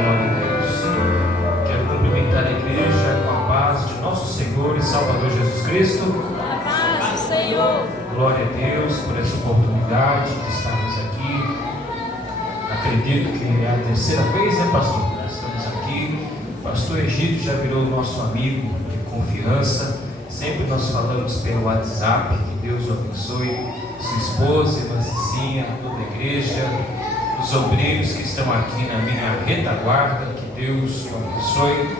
Glória a Deus. Quero cumprimentar a igreja com a paz de nosso Senhor e Salvador Jesus Cristo. A paz do Senhor. Glória a Deus por essa oportunidade de estarmos aqui. Acredito que é a terceira vez, né, pastor? Estamos aqui. O pastor Egídio já virou nosso amigo de confiança. Sempre nós falamos pelo WhatsApp. Que Deus o abençoe. Sua esposa, irmã Cicinha, toda a igreja, os obreiros que estão aqui na minha retaguarda, que Deus o abençoe.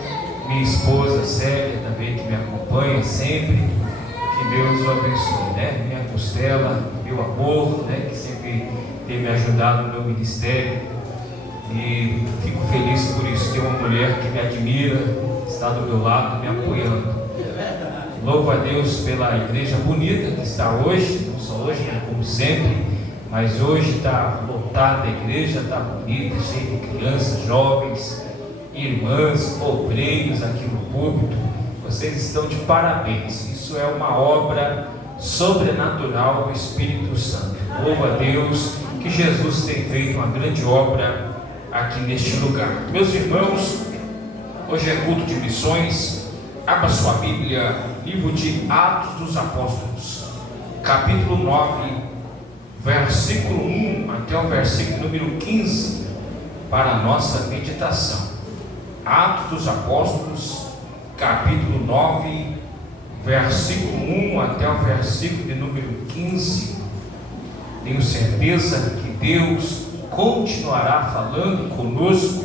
Minha esposa Célia também, que me acompanha sempre, que Deus o abençoe, né? Minha costela, meu amor, né? Que sempre tem me ajudado no meu ministério, e fico feliz por isso. Ter uma mulher que me admira, está do meu lado, me apoiando. Louvo a Deus pela igreja bonita que está hoje, não só hoje, né, como sempre, mas hoje está lotada a igreja, está bonita, cheia de crianças, jovens, irmãs, obreiros aqui no púlpito. Vocês estão de parabéns. Isso é uma obra sobrenatural do Espírito Santo. Louvo a Deus que Jesus tem feito uma grande obra aqui neste lugar. Meus irmãos, hoje é culto de missões. Abra sua Bíblia, livro de Atos dos Apóstolos, capítulo 9, versículo 1 até o versículo número 15, para a nossa meditação. Atos dos Apóstolos, capítulo 9, versículo 1 até o versículo de número 15. Tenho certeza que Deus continuará falando conosco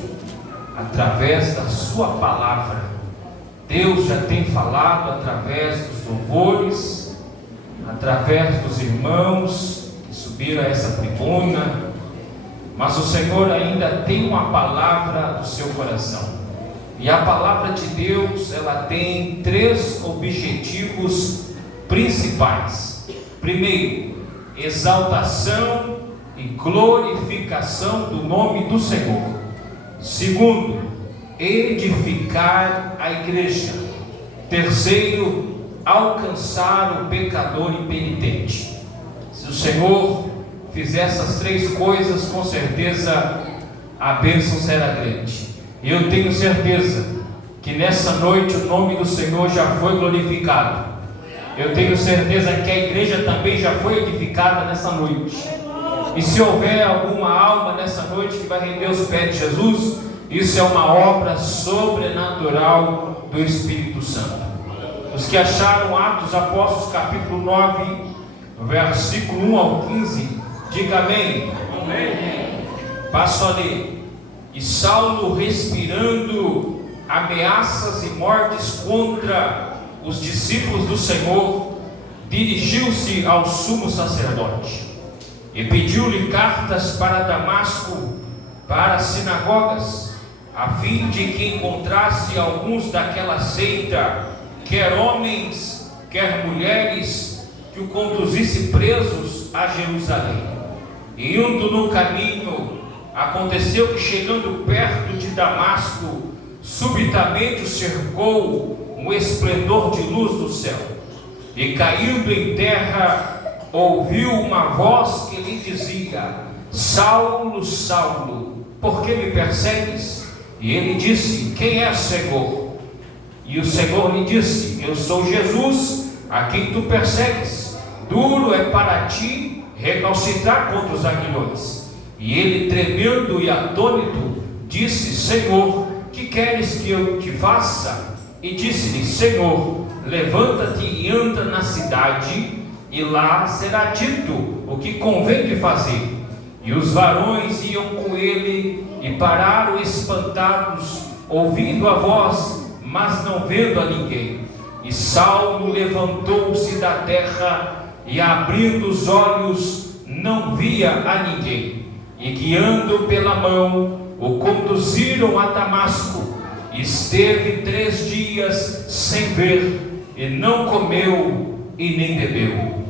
através da sua palavra. Deus já tem falado através dos louvores, através dos irmãos que subiram a essa tribuna, mas o Senhor ainda tem uma palavra no seu coração. E a palavra de Deus, ela tem três objetivos principais. Primeiro, exaltação e glorificação do nome do Senhor. Segundo, edificar a igreja. Terceiro, alcançar o pecador impenitente. Se o Senhor fizer essas três coisas, com certeza a bênção será grande. E eu tenho certeza que nessa noite o nome do Senhor já foi glorificado. Eu tenho certeza que a igreja também já foi edificada nessa noite. E se houver alguma alma nessa noite que vai render os pés de Jesus, isso é uma obra sobrenatural do Espírito Santo. Os que acharam Atos Apóstolos capítulo 9, versículo 1 ao 15, diga amém. Amém. Passo a ler. E Saulo, respirando ameaças e mortes contra os discípulos do Senhor, dirigiu-se ao sumo sacerdote e pediu-lhe cartas para Damasco, para as sinagogas, a fim de que encontrasse alguns daquela seita, quer homens, quer mulheres, que o conduzisse presos a Jerusalém. E indo no caminho, aconteceu que, chegando perto de Damasco, subitamente o cercou um esplendor de luz do céu, e caindo em terra, ouviu uma voz que lhe dizia: Saulo, Saulo, por que me persegues? E ele disse: quem é, Senhor? E o Senhor lhe disse: eu sou Jesus, a quem tu persegues. Duro é para ti recalcitrar contra os aguilhões. E ele, tremendo e atônito, disse: Senhor, que queres que eu te faça? E disse-lhe: Senhor, levanta-te e anda na cidade, e lá será dito o que convém de fazer. E os varões iam com ele e pararam espantados, ouvindo a voz, mas não vendo a ninguém. E Saulo levantou-se da terra e, abrindo os olhos, não via a ninguém. E guiando pela mão, o conduziram a Damasco. Esteve 3 dias sem ver, e não comeu e nem bebeu.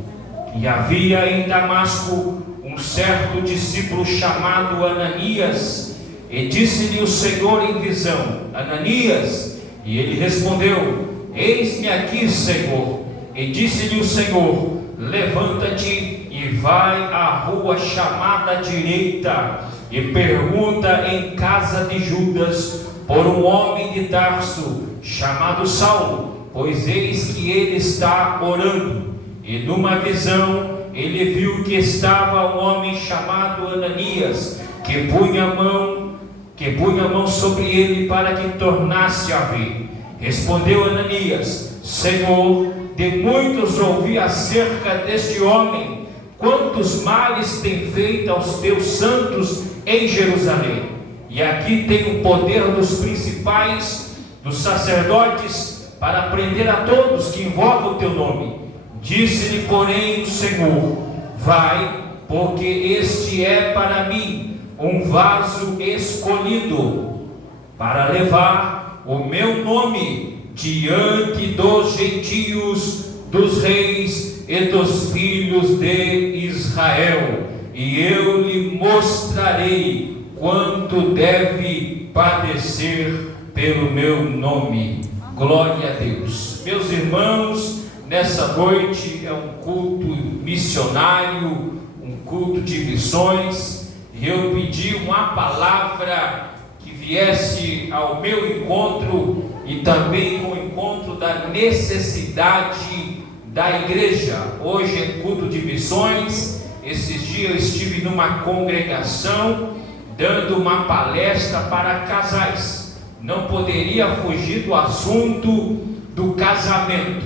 E havia em Damasco um certo discípulo chamado Ananias, e disse-lhe o Senhor em visão: Ananias. E ele respondeu: eis-me aqui, Senhor. E disse-lhe o Senhor: levanta-te e vai à rua chamada direita, e pergunta em casa de Judas por um homem de Tarso chamado Saulo, pois eis que ele está orando. E numa visão ele viu que estava um homem chamado Ananias, que punha a mão sobre ele para que tornasse a ver. Respondeu Ananias: Senhor, de muitos ouvi acerca deste homem, quantos males tem feito aos teus santos em Jerusalém. E aqui tem o poder dos principais, dos sacerdotes, para prender a todos que invocam o teu nome. Disse-lhe, porém, o Senhor: vai, porque este é para mim um vaso escolhido, para levar o meu nome diante dos gentios, dos reis e dos filhos de Israel, e eu lhe mostrarei quanto deve padecer pelo meu nome. Glória a Deus. Meus irmãos, nessa noite é um culto missionário, um culto de missões, e eu pedi uma palavra que viesse ao meu encontro e também com o encontro da necessidade da igreja. Hoje é culto de missões. Esses dias eu estive numa congregação dando uma palestra para casais. Não poderia fugir do assunto do casamento.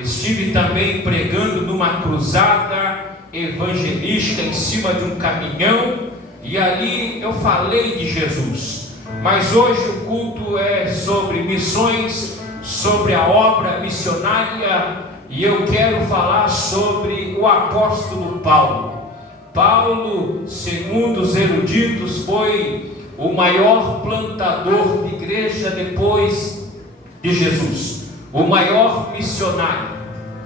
Estive também pregando numa cruzada evangelística em cima de um caminhão, e ali eu falei de Jesus. Mas hoje o culto é sobre missões, sobre a obra missionária, e eu quero falar sobre o apóstolo Paulo. Paulo, segundo os eruditos, foi o maior plantador de igreja depois de Jesus, o maior missionário,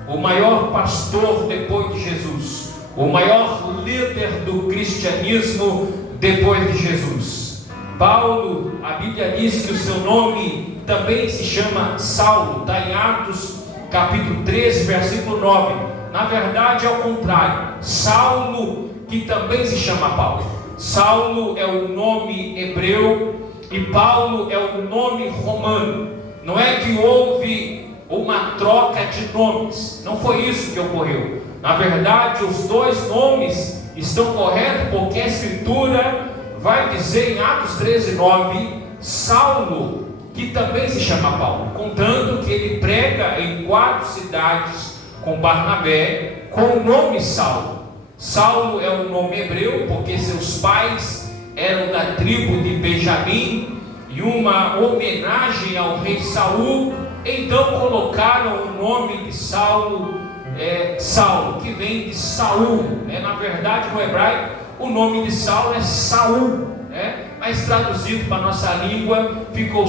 o maior pastor depois de Jesus, o maior líder do cristianismo depois de Jesus. Paulo, a Bíblia diz que o seu nome também se chama Saulo, está em Atos capítulo 13, versículo 9. Na verdade é o contrário, Saulo, que também se chama Paulo. Saulo é o nome hebreu e Paulo é o nome romano. Não é que houve uma troca de nomes, não foi isso que ocorreu. Na verdade, os dois nomes estão corretos, porque a Escritura vai dizer em Atos 13, 9, Saulo, que também se chama Paulo, contando que ele prega em 4 cidades com Barnabé, com o nome Saulo. Saulo é um nome hebreu, porque seus pais eram da tribo de Benjamim, e uma homenagem ao rei Saul, então colocaram o nome de Saulo, Saulo, que vem de Saul, Na verdade, no hebraico, o nome de Saulo é Saul, Mas traduzido para a nossa língua, ficou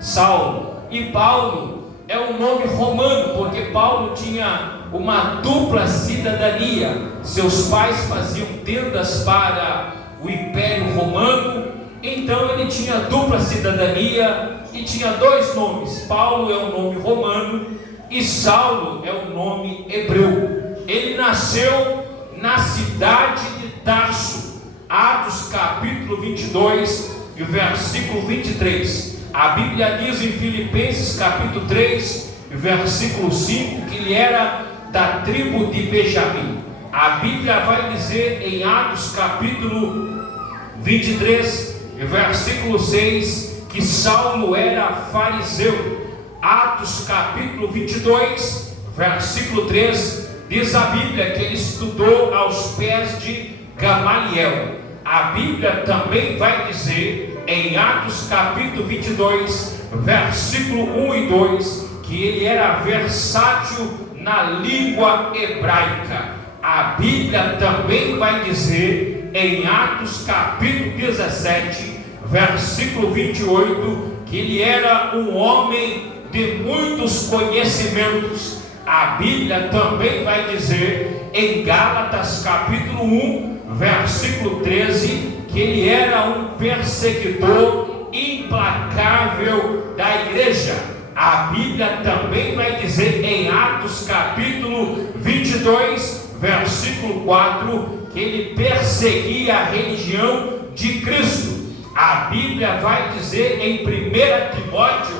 Saulo. E Paulo é um nome romano, porque Paulo tinha uma dupla cidadania. Seus pais faziam tendas para o Império Romano, então ele tinha dupla cidadania e tinha 2 nomes. Paulo é um nome romano e Saulo é um nome hebreu. Ele nasceu na cidade de Tarso. Atos capítulo 22 e versículo 23. A Bíblia diz em Filipenses capítulo 3 e versículo 5 que ele era da tribo de Benjamim. A Bíblia vai dizer em Atos capítulo 23 e versículo 6 que Saulo era fariseu. Atos capítulo 22 versículo 3 diz a Bíblia que ele estudou aos pés de Gamaliel. A Bíblia também vai dizer em Atos capítulo 22 versículo 1 e 2 que ele era versátil na língua hebraica. A Bíblia também vai dizer em Atos capítulo 17 versículo 28 que ele era um homem de muitos conhecimentos. A Bíblia também vai dizer em Gálatas capítulo 1 versículo 13 que ele era um perseguidor implacável da igreja. A Bíblia também vai dizer em Atos capítulo 22 versículo 4 que ele perseguia a religião de Cristo. A Bíblia vai dizer em 1 Timóteo,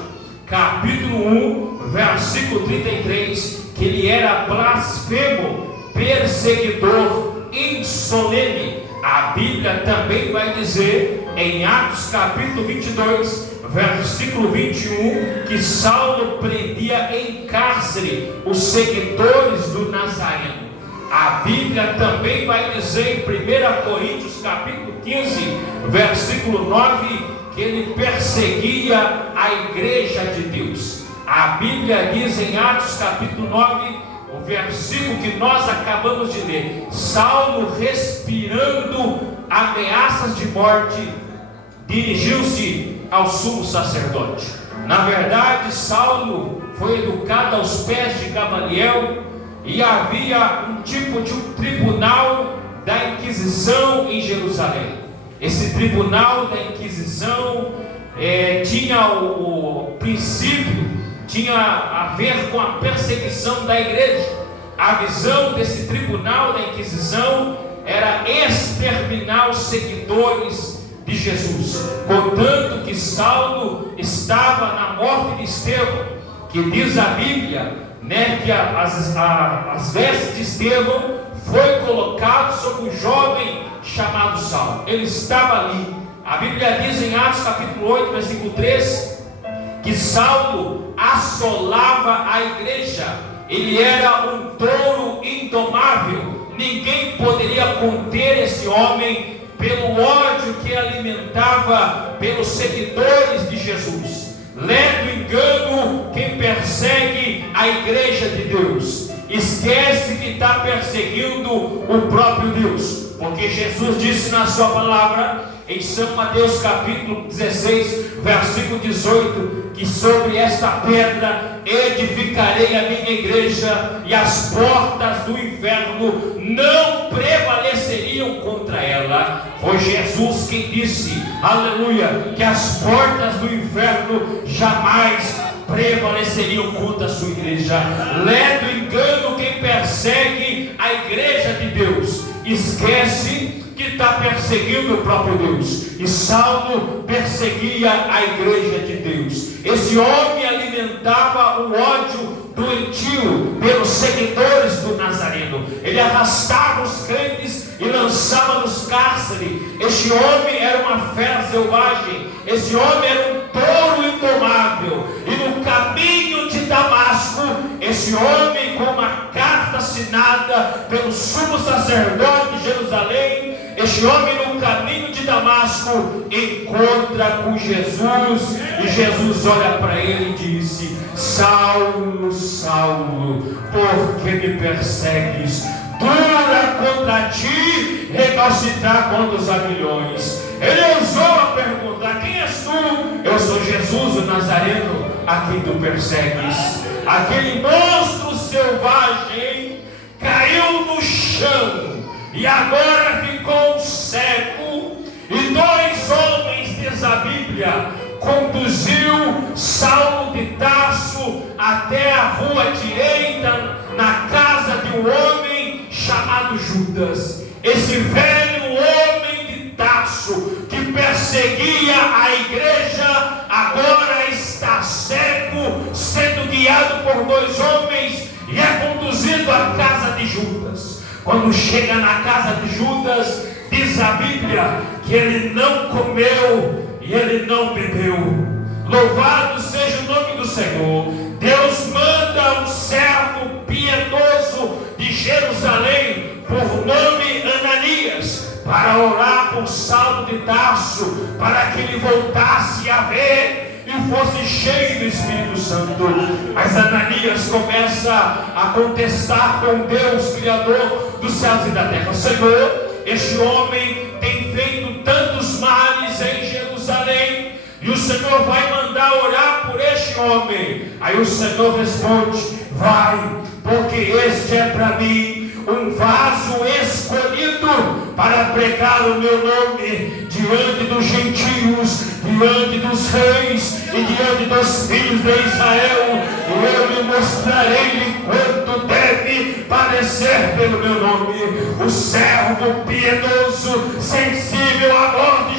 capítulo 1, versículo 33, que ele era blasfemo, perseguidor, insolene. A Bíblia também vai dizer em Atos capítulo 22, versículo 21, que Saulo prendia em cárcere os seguidores do Nazareno. A Bíblia também vai dizer em 1 Coríntios capítulo 15, versículo 9, que ele perseguia a igreja de Deus. A Bíblia diz em Atos capítulo 9, o versículo que nós acabamos de ler: Saulo, respirando ameaças de morte, dirigiu-se ao sumo sacerdote. Na verdade, Saulo foi educado aos pés de Gamaliel, e havia um tipo de um tribunal da Inquisição em Jerusalém. Esse tribunal da Inquisição tinha o princípio, tinha a ver com a perseguição da igreja. A visão desse tribunal da Inquisição era exterminar os seguidores de Jesus. Contanto que Saulo estava na morte de Estevão, que diz a Bíblia, que as vestes de Estevão foi colocado sobre um jovem chamado Saulo. Ele estava ali. A Bíblia diz em Atos capítulo 8, versículo 3, que Saulo assolava a igreja. Ele era um touro indomável. Ninguém poderia conter esse homem pelo ódio que alimentava pelos seguidores de Jesus. Leva o engano quem persegue a igreja de Deus. Esquece que está perseguindo o próprio Deus, porque Jesus disse na sua palavra em São Mateus capítulo 16, versículo 18, que sobre esta pedra edificarei a minha igreja, e as portas do inferno não prevaleceriam contra ela. Foi Jesus quem disse, aleluia, que as portas do inferno jamais prevaleceriam contra a sua igreja. Leva o engano quem persegue a igreja de Deus. Esquece que está perseguindo o próprio Deus. E Saulo perseguia a igreja de Deus. Esse homem alimentava o ódio doentio pelos seguidores do Nazareno. Ele arrastava os crentes e lançava nos cárceres. Este homem era uma fera selvagem. Esse homem era um touro indomável. E no caminho de Damasco, esse homem, com uma carta assinada pelo sumo sacerdote de Jerusalém, este homem no caminho de Damasco encontra com Jesus, e Jesus olha para ele e disse: Saulo, Saulo, por que me persegues? Dura contra ti recalcitrar contra os aguilhões. Ele ousou a perguntar: quem és tu? Eu sou Jesus o Nazareno, a quem tu persegues. Aquele monstro selvagem caiu no chão e agora ficou cego. E dois homens, diz a Bíblia, conduziu Saulo de Tarso até a rua direita, na casa de um homem chamado Judas. Esse velho homem de Tarso, que perseguia a igreja, agora está cego, sendo guiado por dois homens, e é conduzido à casa de Judas. Quando chega na casa de Judas, diz a Bíblia que ele não comeu e ele não bebeu. Louvado seja o nome do Senhor. Deus manda um servo piedoso de Jerusalém, por nome Ananias, para orar por Saulo de Tarso, para que ele voltasse a ver e fosse cheio do Espírito Santo. Mas Ananias começa a contestar com Deus, Criador dos céus e da terra: Senhor, este homem tem feito tantos males em Jerusalém, e o Senhor vai mandar orar por este homem. Aí o Senhor responde: vai, porque este é para mim um vaso escolhido para pregar o meu nome diante dos gentios, diante dos reis e diante dos filhos de Israel. E eu lhe mostrarei quanto deve padecer pelo meu nome. O servo piedoso, sensível à voz de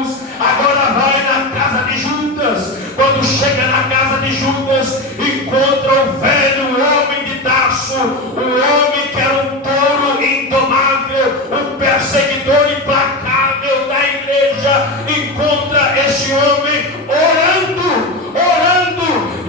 Deus, agora vai na casa de Judas. Quando chega na casa de Judas, encontra o velho homem de Tarso, o homem que era um touro indomável, um perseguidor implacável da igreja. Encontra este homem orando.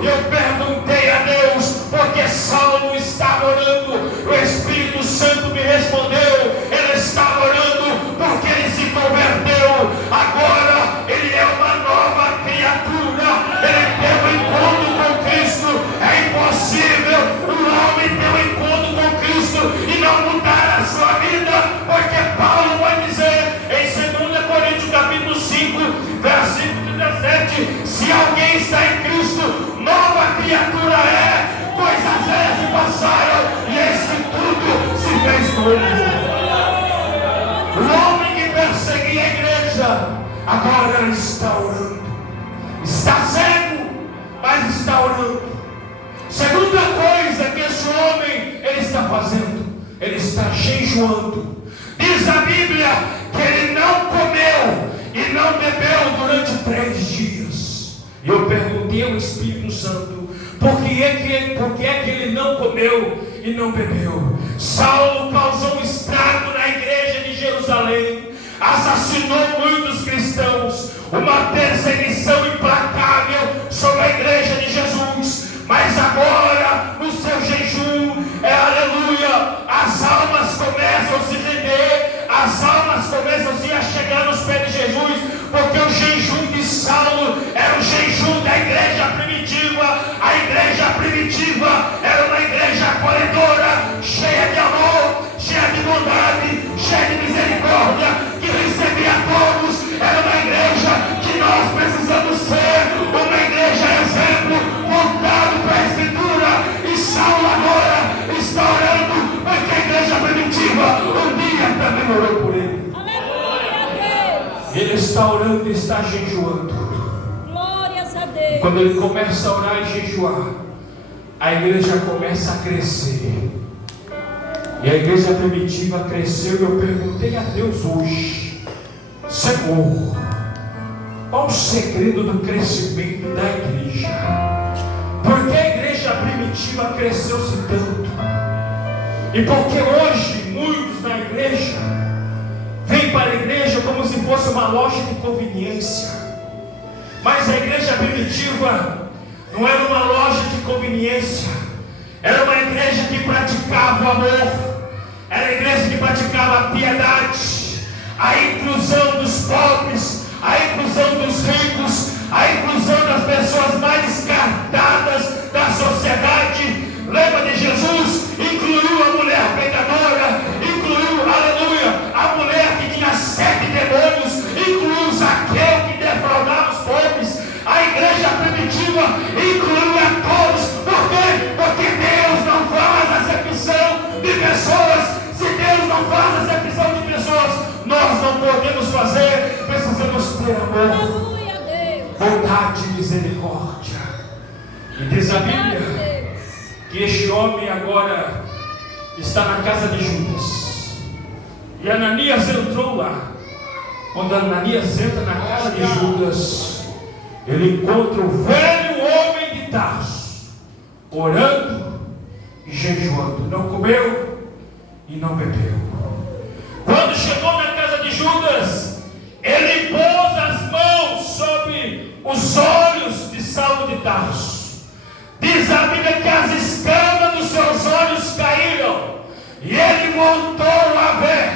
E eu perguntei a Deus, porque Saulo estava orando. O Espírito Santo me respondeu, ele estava orando porque ele se converteu. Agora ele é uma nova criatura. Ele teve um encontro com Cristo. É impossível um homem ter um encontro com Cristo e não mudar a sua vida, porque Paulo vai dizer em 2 Coríntios capítulo 5, versículo 17: se alguém está em Cristo, nova criatura é, coisas velhas se passaram e eis que tudo se fez novo. O homem que perseguia a igreja agora está orando. Está cego, mas está orando. Segunda coisa que esse homem ele está fazendo, ele está jejuando. Diz a Bíblia que ele não comeu e não bebeu durante 3 dias. E eu perguntei ao Espírito Santo, por que é que ele não comeu e não bebeu? Saulo causou um estrago na igreja de Jerusalém, assassinou muitos cristãos, uma perseguição implacável sobre a igreja de Jesus. Mas agora, no seu jejum, aleluia, as almas começam a se render, as almas começam a se chegar nos pés de Jesus, porque o jejum de Saulo era o jejum da igreja primitiva. A igreja primitiva era uma igreja acolhedora, cheia de amor, cheia de bondade, cheia de misericórdia, que recebia todos. Era uma igreja que nós precisamos ser, uma igreja exemplo, voltado para a Escritura. E Saulo agora está orando, porque a igreja primitiva um dia também orou por ele. Ele está orando e está jejuando. Glórias a Deus. Quando ele começa a orar e jejuar, a igreja começa a crescer. E a igreja primitiva cresceu. E eu perguntei a Deus hoje: Senhor, qual o segredo do crescimento da igreja? Por que a igreja primitiva cresceu-se tanto? E porque hoje muitos na igreja vem para a igreja como se fosse uma loja de conveniência. Mas a igreja primitiva não era uma loja de conveniência. Era uma igreja que praticava o amor. Era a igreja que praticava a piedade, a inclusão dos pobres, a inclusão dos ricos, a inclusão das pessoas mais descartadas da sociedade. Lembra de Jesus? Incluiu a mulher pecadora, incluiu, aleluia, a mulher que tinha 7 demônios, incluiu Zaqueu que defraudava os pobres. A igreja primitiva incluiu a todos. Por quê? Porque Deus não faz acepção de pessoas. Se Deus não faz acepção de pessoas, nós não podemos fazer. Precisamos ter amor, bondade e misericórdia. E diz a Bíblia que este homem agora está na casa de Judas. E Ananias entrou lá. Quando Ananias entra na casa de Judas, ele encontra o velho homem de Tarso, orando e jejuando. Não comeu e não bebeu. Quando chegou na casa de Judas, ele pôs as mãos sobre os olhos de Saulo de Tarso. Diz a Bíblia que as escamas dos seus olhos caíram, e ele voltou a ver,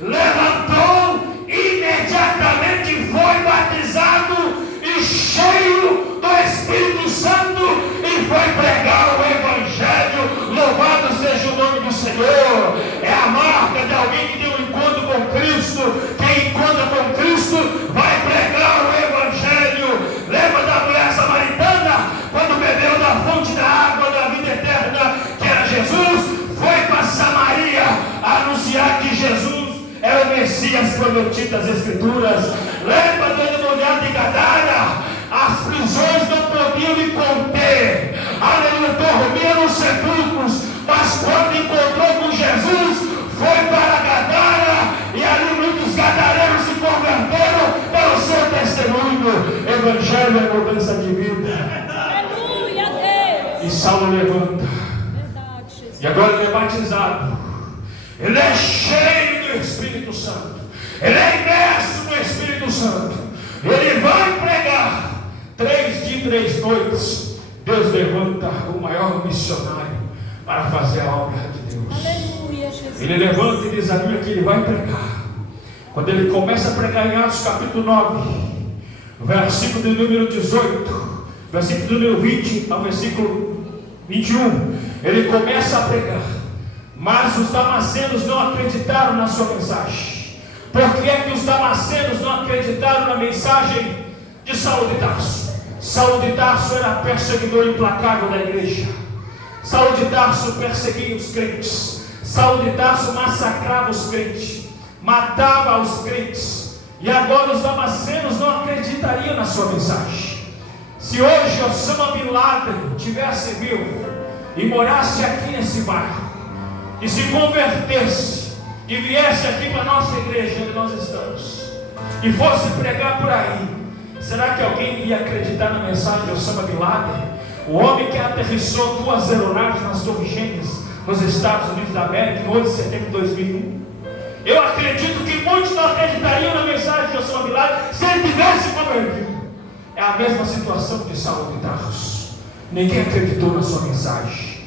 levantou, imediatamente foi batizado e cheio do Espírito Santo, e foi pregar o Evangelho. Louvado seja o nome do Senhor. É a marca de alguém que tem um encontro com Cristo. Quem encontra com Cristo vai pregar o Evangelho. Lembra da mulher samaritana, quando bebeu da fonte da água da vida eterna, que era Jesus? Foi para Samaria anunciar que Jesus era o Messias prometido das Escrituras. Lembra do endemoniado de Gadara? As prisões não podiam lhe conter. Aleluia, dormia nos sepulcros. Mas quando encontrou com Jesus, foi para Gadara. E ali muitos gadarenos se converteram pelo evangelho é mudança de vida. Aleluia, Deus. E Saulo levanta. Verdade, Jesus. E agora ele é batizado. Ele é cheio do Espírito Santo. Ele é imerso no Espírito Santo. Ele vai pregar. 3 dias e 3 noites. Deus levanta o maior missionário para fazer a obra de Deus. Aleluia, Jesus. Ele levanta e diz a Bíblia que ele vai pregar. Quando ele começa a pregar em Atos capítulo 9, versículo do número 18, versículo do número 20 ao versículo 21, ele começa a pregar. Mas os damascenos não acreditaram na sua mensagem. Por que é que os damascenos não acreditaram na mensagem de Saulo de Tarso? Saulo de Tarso era perseguidor implacável da igreja. Saulo de Tarso perseguia os crentes. Saulo de Tarso massacrava os crentes, matava os crentes. E agora os damascenos não acreditariam na sua mensagem. Se hoje Osama Bin Laden tivesse vivo e morasse aqui nesse bairro, e se convertesse e viesse aqui para a nossa igreja onde nós estamos e fosse pregar por aí, será que alguém iria acreditar na mensagem de Osama Bin Laden? O homem que aterrissou 2 aeronaves nas Torres Gêmeas nos Estados Unidos da América em 8 de setembro de 2001. Eu acredito que muitos não acreditariam na mensagem de Osama Bin Laden se ele tivesse convertido. É a mesma situação de Saulo de Tarso. Ninguém acreditou na sua mensagem.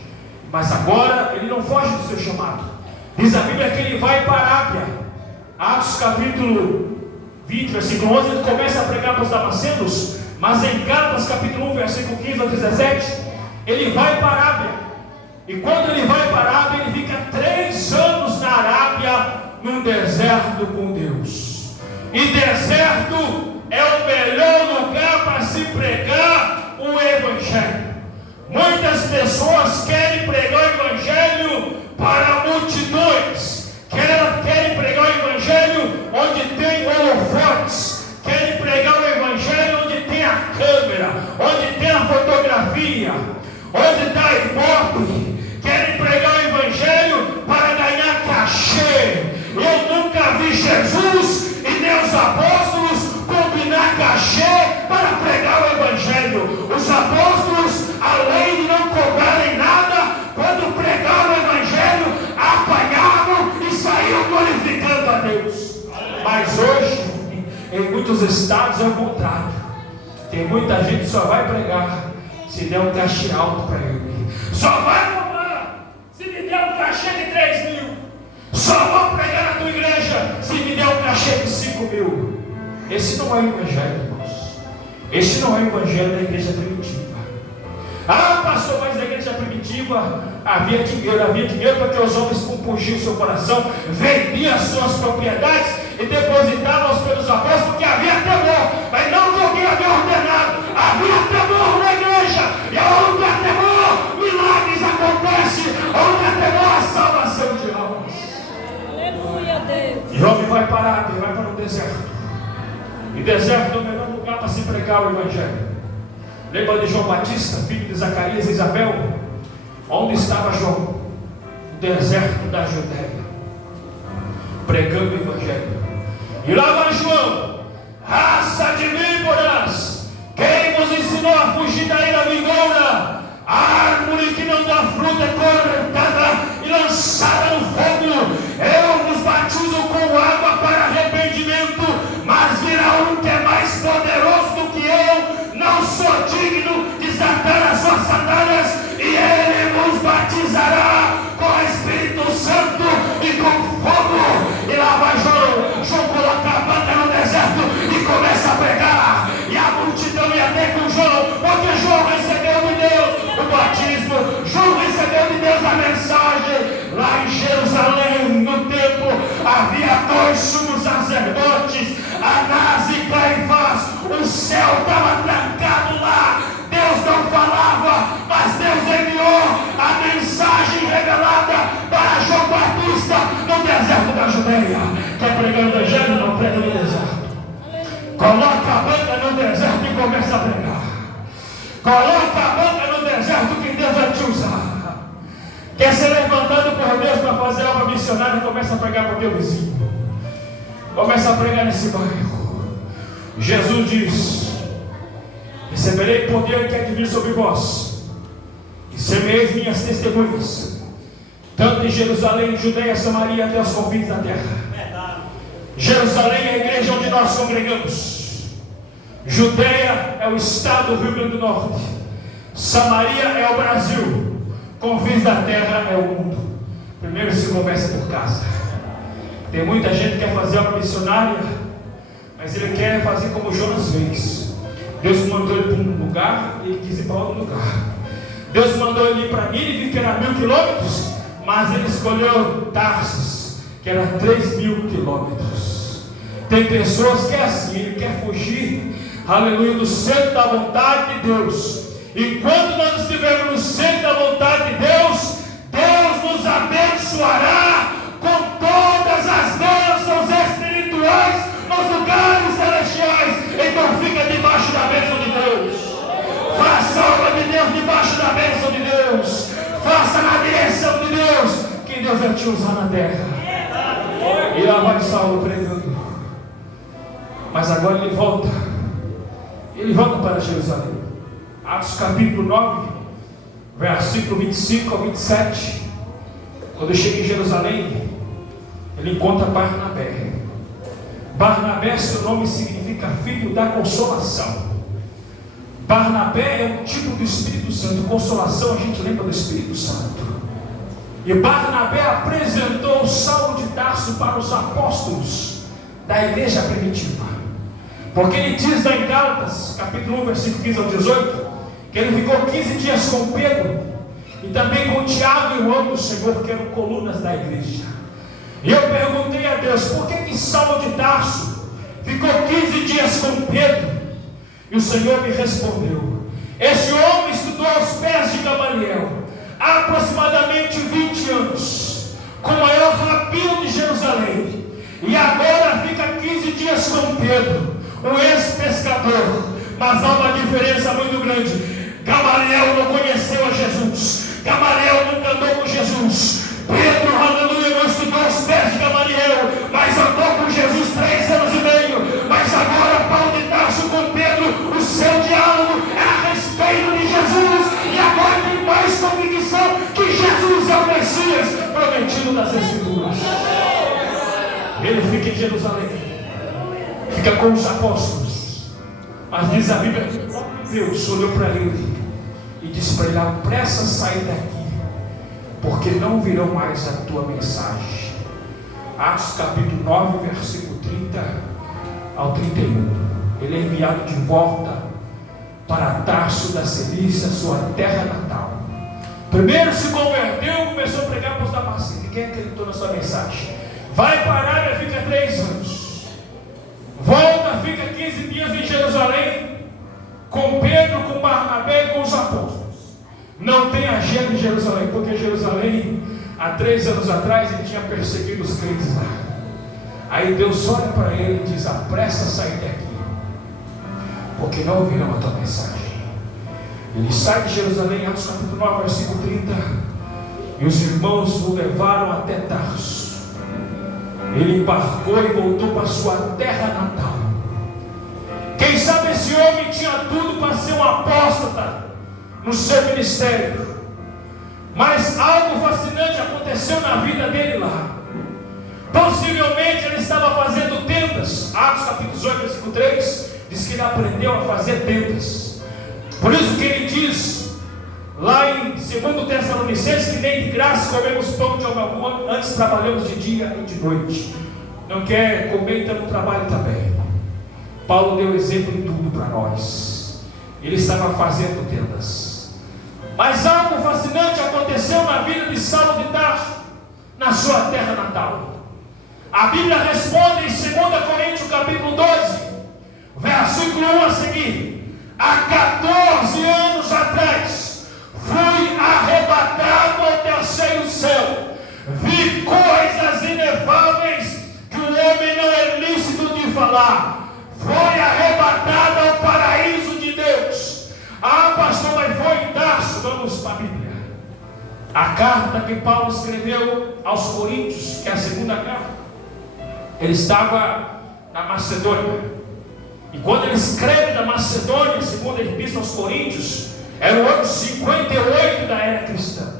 Mas agora ele não foge do seu chamado. Diz a Bíblia que ele vai para a Arábia. Atos capítulo 20, versículo 11, ele começa a pregar para os damascenos. Mas em Gálatas capítulo 1, versículo 15 ao 17, ele vai para a Arábia. E quando ele vai para a Arábia, ele fica 3 anos na Arábia, num deserto com Deus. E deserto é o melhor lugar para se pregar o Evangelho. Muitas pessoas querem pregar o Evangelho para multidões, querem pregar o Evangelho onde tem holofotes, querem pregar o Evangelho onde tem a câmera, onde tem a fotografia, onde está a ibope, querem pregar o Evangelho para ganhar cachê. Eu nunca vi Jesus e nem os apóstolos combinar cachê para pregar o Evangelho. Os apóstolos, além de não cobrarem nada, quando pregaram o Evangelho, apanhavam e saíam glorificando a Deus. Mas hoje, em muitos estados é o contrário. Tem muita gente que só vai pregar se der um cachê alto para ele. Só vai cobrar se me der um cachê de 3 mil. Só vou pregar na tua igreja se me der um cachê de 5 mil. Esse não é o Evangelho, irmãos. Esse não é o Evangelho da igreja primitiva. Ah, pastor, mas na igreja primitiva havia dinheiro porque os homens compungiam o seu coração, vendiam as suas propriedades e depositavam aos pelos apóstolos, porque havia temor, mas não porque havia ordenado. Havia temor na igreja, e onde há temor, milagres acontecem, onde há temor, a salvação de almas. Aleluia, Deus. E o homem vai parar, ele vai para o deserto. E deserto é o melhor lugar para se pregar o Evangelho. Lembra de João Batista, filho de Zacarias e Isabel? Onde estava João? No deserto da Judéia, pregando o Evangelho. E lá vai João, raça de víboras, quem vos ensinou a fugir da ira vindoura? A árvore que não dá fruta é cortada e lançada no fogo. Eu vos batizo com água para arrependimento, mas virá um que é mais poderoso do que eu. Não sou digno de desatar as suas sandálias, e ele vos batizará com o Espírito Santo e com fogo. E lá vai João. João coloca a banda no deserto e começa a pregar. E a multidão ia ter com João, porque João recebeu de Deus o batismo. João recebeu de Deus a mensagem. Lá em Jerusalém, no templo, havia 2 sumos sacerdotes, Anás e Caifás. O céu estava trancado lá. Deus não falava, mas Deus enviou a mensagem revelada para João Batista no deserto da Judeia. Quer pregar o Evangelho? Não prega no deserto. Coloca a banca no deserto e começa a pregar. Coloca a banca no deserto que Deus vai te usar. Quer ser levantado por Deus para fazer obra missionária? Começa a pregar para o teu vizinho. Começa a pregar nesse bairro. Jesus diz: receberei poder que há de vir sobre vós, e semeis minhas testemunhas, tanto em Jerusalém, Judeia, Samaria, até os confins da terra. Jerusalém é a igreja onde nós congregamos. Judeia é o estado do Rio Grande do Norte. Samaria é o Brasil. Confins da terra é o mundo. Primeiro se começa por casa. Tem muita gente que quer fazer obra missionária, mas ele quer fazer como Jonas fez. Deus mandou ele para um lugar e ele quis ir para outro lugar. Deus mandou ele ir para Nínive, que era 1000 quilômetros, mas ele escolheu Tarsis, que era 3000 quilômetros. Tem pessoas que é assim, ele quer fugir, aleluia, do centro da vontade de Deus. E quando nós estivermos no centro da vontade de Deus, Deus nos abençoará com todas as bênçãos espirituais nos lugares celestiais. Então fica debaixo da bênção de Deus. Faça a obra de Deus debaixo da bênção de Deus. Faça na direção de Deus, que Deus vai te usar na terra. E lá vai Saulo pregando. Mas agora ele volta para Jerusalém. Atos capítulo 9, versículo 25 ao 27. Quando chega em Jerusalém, ele encontra Barnabé. Barnabé, seu nome significa filho da consolação. Barnabé é um tipo do Espírito Santo. Consolação, a gente lembra do Espírito Santo. E Barnabé apresentou Saulo de Tarso para os apóstolos da igreja primitiva. Porque ele diz lá em Gálatas, capítulo 1, versículo 15 ao 18, que ele ficou 15 dias com Pedro e também com Tiago, irmão do Senhor, que eram colunas da igreja. E eu perguntei a Deus, por que Saulo de Tarso ficou 15 dias com Pedro? E o Senhor me respondeu: esse homem estudou aos pés de Gamaliel há aproximadamente 20 anos, com o maior rabino de Jerusalém, e agora fica 15 dias com Pedro, um ex-pescador. Mas há uma diferença muito grande. Gamaliel não conheceu a Jesus, Gamaliel nunca andou com Jesus. Pedro, aleluia, não estudou aos pés de Gamaliel, mas andou com Jesus 3 anos e meio. Mas agora Paulo de Tarso com Pedro, o seu diálogo é a respeito de Jesus, e agora tem mais convicção que Jesus é o Messias prometido das Escrituras. Ele fica em Jerusalém, fica com os apóstolos, mas diz a Bíblia que Deus olhou para ele e disse para ele: apressa, sair daqui, porque não virão mais a tua mensagem. Atos capítulo 9, versículo 30 ao 31. Ele é enviado de volta para Tarso da Cilícia, sua terra natal. Primeiro se converteu, começou a pregar para os damascenos. Ninguém acreditou na sua mensagem. Vai para a Arábia, fica 3 anos. Volta, fica 15 dias em Jerusalém, com Pedro, com Barnabé e com os apóstolos. Não tem agenda em Jerusalém, porque Jerusalém, há 3 anos atrás, ele tinha perseguido os crentes lá. Aí Deus olha para ele e diz: apressa a sair daqui, porque não ouviram a tua mensagem. Ele sai de Jerusalém, Atos capítulo 9, versículo 30, e os irmãos o levaram até Tarso. Ele embarcou e voltou para sua terra natal. Quem sabe esse homem tinha tudo para ser um apóstata no seu ministério, mas algo fascinante aconteceu na vida dele lá. Possivelmente ele estava fazendo tendas. Atos capítulo 18, versículo 3 diz que ele aprendeu a fazer tendas. Por isso que ele diz lá em 2 Tessalonicenses que nem de graça comemos pão de algum, antes trabalhamos de dia e de noite. Não quer comer, então no trabalho também. Paulo deu exemplo em tudo para nós. Ele estava fazendo tendas. Mas algo fascinante aconteceu na vida de Saulo de Tarso, na sua terra natal. A Bíblia responde em 2 Coríntios capítulo 12, versículo 1 a seguir: há 14 anos atrás fui arrebatado ao terceiro céu, vi coisas inefáveis que o homem não é lícito de falar. Foi arrebatado ao paraíso de Deus. Ah, pastor, mas foi em Tarso. Vamos para a Bíblia. A carta que Paulo escreveu aos Coríntios, que é a segunda carta, ele estava na Macedônia. E quando ele escreve da Macedônia, segundo a Epístola aos Coríntios, era o ano 58 da era cristã.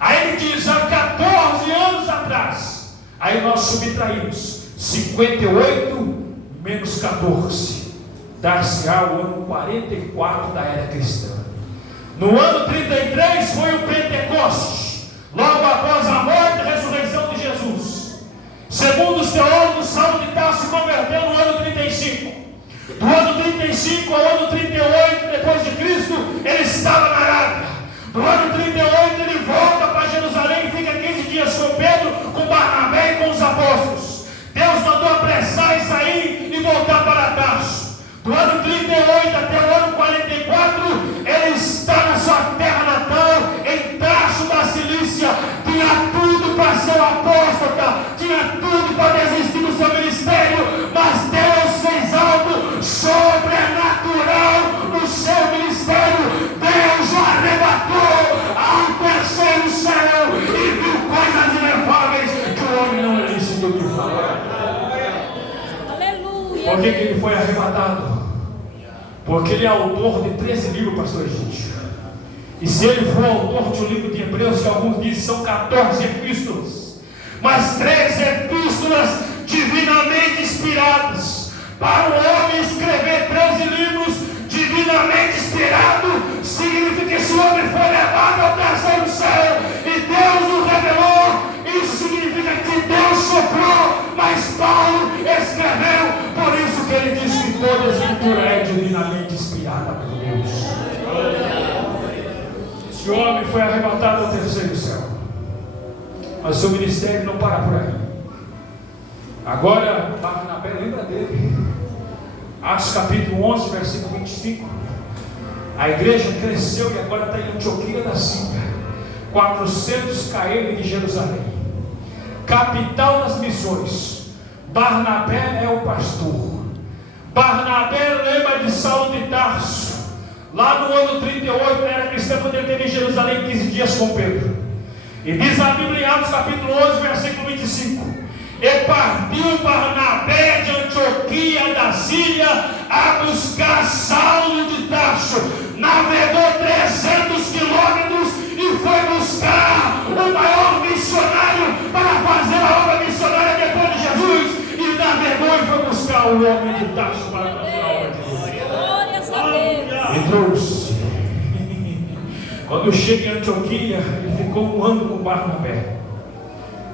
Aí ele diz, há 14 anos atrás. Aí nós subtraímos 58 menos 14, dar-se-á o ano 44 da era cristã. No ano 33 foi o Pentecostes, logo após a morte e ressurreição de Jesus. Segundo os teólogos, Saulo de Tarso se converteu no ano 35. Do ano 35 ao ano 38 depois de Cristo, ele estava na Arábia. Do ano 38 ele volta para Jerusalém e fica 15 dias com Pedro, com Barnabé e com os apóstolos. Deus mandou apressar e sair e voltar para Tarso. Do ano 38 até o ano 44, ele está na sua terra natal, em Tarso da Cilícia. Tinha tudo para ser um apóstata, tinha tudo para desistir do seu ministério, mas Deus fez algo sobrenatural no seu ministério. Deus o arrebatou ao terceiro céu e viu coisas inefáveis que o homem não lhe ensinou de falar. Aleluia. Por que ele foi arrebatado? Porque ele é autor de 13 livros, pastor Egídio. E se ele for autor de um livro de Hebreus, que alguns dizem são 14 epístolas, mas 13 epístolas divinamente inspiradas, para o homem escrever 13 livros divinamente inspirados, significa que esse homem foi levado ao terceiro céu e Deus o revelou. Isso significa que Deus soprou, mas Paulo escreveu. Por isso que ele diz que toda a escritura é divinamente inspirada por Deus. Esse homem foi arrebatado ao terceiro céu, mas seu ministério não para por aí. Agora, Barnabé, lembra dele? Atos capítulo 11, versículo 25. A igreja cresceu e agora está em Antioquia da Síria, 400 km de Jerusalém, capital das missões. Barnabé é o pastor. Barnabé lembra de Saulo de Tarso, lá no ano 38 era cristã, quando ele teve em Jerusalém 15 dias com Pedro. E diz a Bíblia em Atos capítulo 11, versículo 25: e partiu Barnabé de Antioquia da Síria a buscar Saulo de Tarso. Navegou 300 quilômetros e foi buscar o maior missionário para fazer a obra missionária depois de Jesus. E navegou e foi buscar o homem de Tarso para fazer a obra de Deus. Glórias a Deus. E trouxe. Quando chega em Antioquia, ele ficou um ano com Barnabé.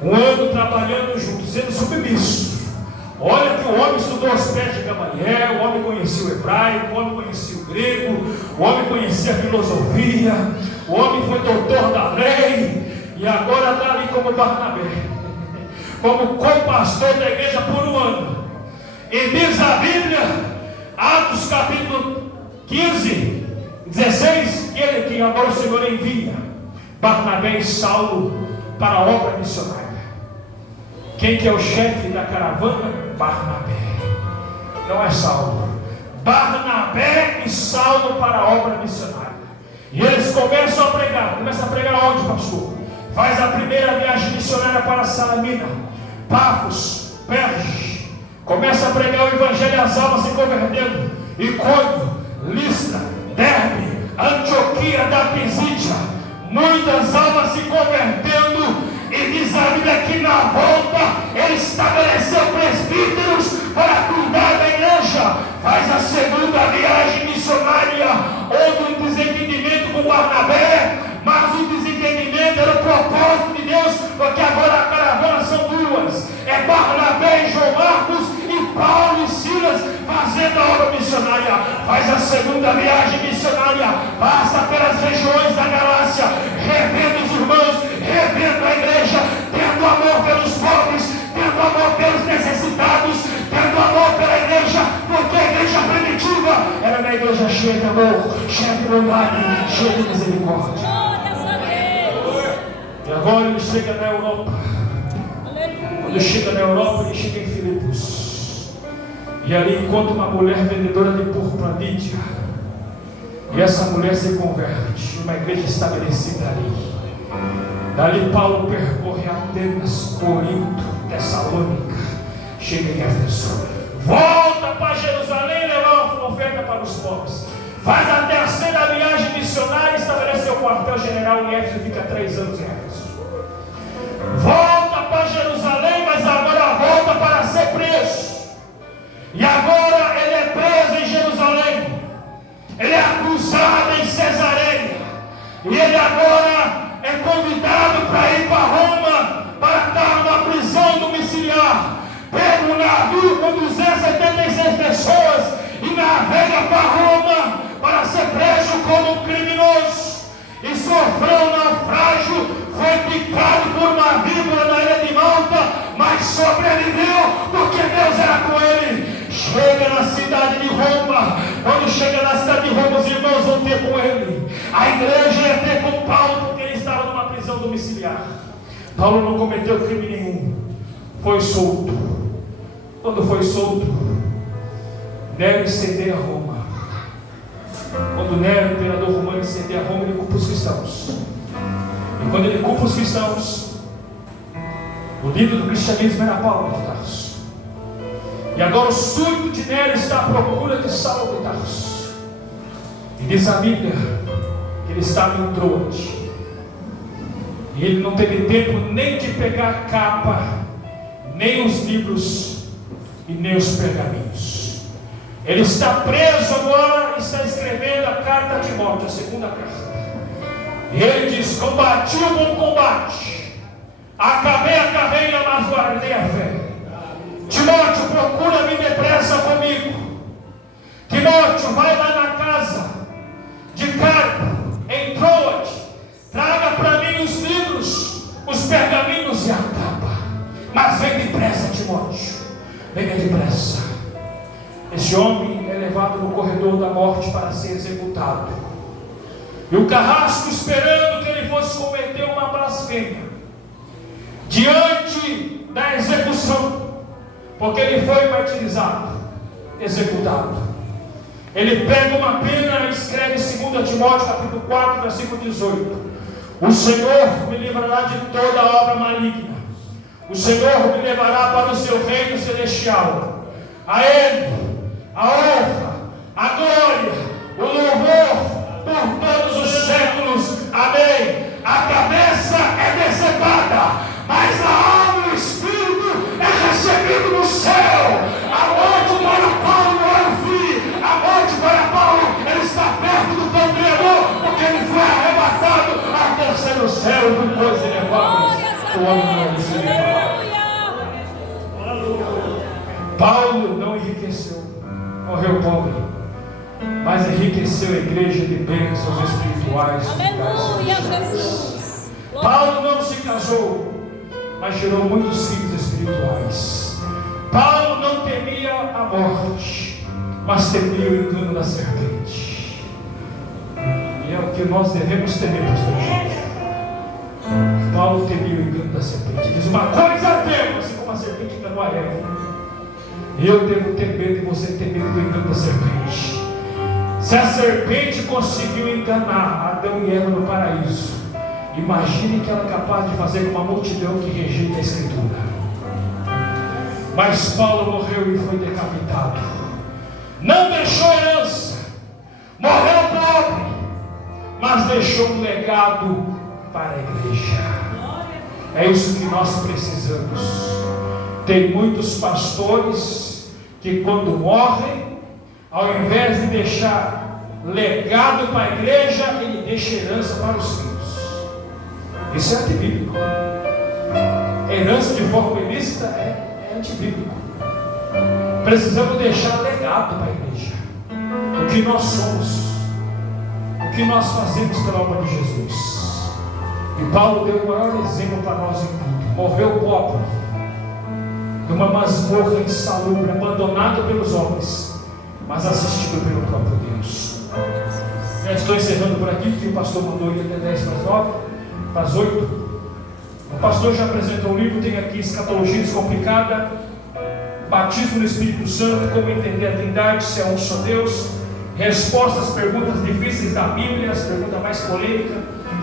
Um ano trabalhando junto, sendo submisso. Olha que o homem estudou aos pés de Gamaliel, o homem conhecia o hebraico, o homem conhecia o grego, o homem conhecia a filosofia, o homem foi doutor da lei, e agora está ali como Barnabé, como co-pastor da igreja por um ano. E diz a Bíblia, Atos capítulo 15, 16, que agora o Senhor envia Barnabé e Saulo para a obra missionária. Quem que é o chefe da caravana? Barnabé. Não é Saulo. Barnabé e Saulo para a obra missionária. E eles começam a pregar. Começa a pregar onde, pastor? Faz a primeira viagem missionária para Salamina, Pafos, Perge. Começa a pregar o evangelho, as almas se convertendo. Icônio, Listra, Derbe, Antioquia da Pisídia. Muitas almas se convertendo. E diz a Bíblia que na volta ele estabeleceu presbíteros para cuidar da igreja. Faz a segunda viagem missionária. Houve um desentendimento com Barnabé, mas o desentendimento era o propósito de Deus, porque agora a caravana são duas: é Barnabé e João Marcos e Paulo e Silas fazendo a obra missionária. Faz a segunda viagem missionária, passa pelas regiões da Galácia, revendo os irmãos, revendo a igreja, tendo amor pelos pobres, tendo amor pelos necessitados, tendo amor pela igreja, porque a igreja primitiva era uma igreja cheia de amor, cheia de bondade, cheia de misericórdia. Glórias a Deus. E agora ele chega na Europa. Aleluia. Quando chega na Europa, ele chega em Filipos. E ali encontra uma mulher vendedora de púrpura, Lídia. E essa mulher se converte, uma igreja estabelecida ali. Dali Paulo percorre Atenas, Corinto, Tessalônica, chega em Éfeso, volta para Jerusalém, leva para os pobres. Faz a terceira viagem missionária e estabelece seu quartel-general em Éfeso e fica 3 anos em Éfeso. Volta para Jerusalém, mas agora volta para ser preso. E agora ele é preso em Jerusalém. Ele é acusado em Cesareia. E ele agora é convidado para ir para Roma, para estar numa prisão domiciliar. Pega um navio com 276 pessoas e navega para Roma para ser preso como um criminoso. E sofreu um naufrágio, foi picado por uma víbora na ilha de Malta, mas sobreviveu porque Deus era com ele. Chega na cidade de Roma. Quando chega na cidade de Roma, os irmãos vão ter com ele. A igreja ia ter com Paulo porque ele estava numa prisão domiciliar. Paulo não cometeu crime nenhum, foi solto. Quando foi solto, Nero incendeia Roma. Quando Nero, imperador romano, incendeia Roma, ele culpa os cristãos. E quando ele culpa os cristãos, o líder do cristianismo era Paulo de Tarso. E agora o súdito de Nero está à procura de Saulo de Tarso. E diz a Bíblia que ele estava em Troade. E ele não teve tempo nem de pegar a capa, nem os livros e nem os pergaminhos. Ele está preso agora e está escrevendo a carta a Timóteo, a segunda carta. E ele diz: combati o bom combate, acabei a carreira, mas guardei a fé. Timóteo, procura vir depressa comigo. Timóteo, vai lá na casa de Carpo, em Troade, traga para mim os livros, os pergaminhos e a capa. Mas vem depressa, Timóteo, venha depressa. Esse homem é levado no corredor da morte para ser executado. E o carrasco, esperando que ele fosse cometer uma blasfêmia diante da execução, porque ele foi martirizado, executado. Ele pega uma pena e escreve 2 Timóteo capítulo 4, versículo 18: o Senhor me livrará de toda obra maligna. O Senhor me levará para o seu reino celestial. A Ele a honra, a glória, o louvor por todos os séculos. Amém. A cabeça é decepada, mas a alma e o espírito é recebido no céu. A morte para Paulo não é o fim. A morte para Paulo, ele está perto do teu Criador, porque ele foi arrebatado ao terceiro céu por coisas elevadas. O homem não é Paulo não enriqueceu, morreu pobre, mas enriqueceu a igreja de bênçãos espirituais. Aleluia, Jesus. Paulo não se casou, mas gerou muitos filhos espirituais. Paulo não temia a morte, mas temia o engano da serpente. E é o que nós devemos temer, pastor Jorge. Paulo temia o engano da serpente. Diz: uma coisa temo, assim como a serpente enganou a Eva, eu devo ter medo e você ter medo do engano da serpente. Se a serpente conseguiu enganar Adão e Eva no paraíso, imagine que ela é capaz de fazer com uma multidão que rejeita a Escritura. Mas Paulo morreu e foi decapitado. Não deixou herança, morreu pobre, mas deixou um legado para a igreja. É isso que nós precisamos. Tem muitos pastores que quando morrem, ao invés de deixar legado para a igreja, ele deixa herança para os filhos. Isso é antibíblico. Herança de forma ilícita é antibíblico. Precisamos deixar legado para a igreja. O que nós somos, o que nós fazemos pela obra de Jesus. E Paulo deu o maior exemplo para nós em tudo. Morreu pobre, numa masmorra insalubre, abandonado pelos homens, mas assistido pelo próprio Deus. Já estou encerrando por aqui, porque o pastor mandou ir até 10 para as 9, para as 8. O pastor já apresentou o livro, tem aqui Escatologia Descomplicada, Batismo no Espírito Santo, Como Entender a Trindade, Se é um Só Deus, Respostas às Perguntas Difíceis da Bíblia, as perguntas mais polêmicas.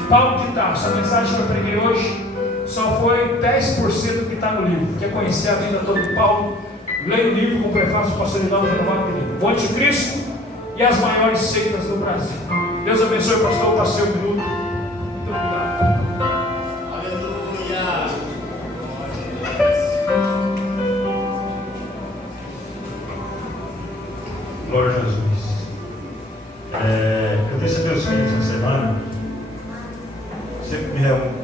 Paulo de Tarso, a mensagem que eu preguei hoje só foi 10% do que está no livro. Quer conhecer a vida toda de Paulo? Leia o livro com o prefácio do pastor Ivaldo Renovado. O Anticristo e as maiores seitas do Brasil. Deus abençoe o pastor, passei um minuto. Muito obrigado. Aleluia. Glória a Jesus.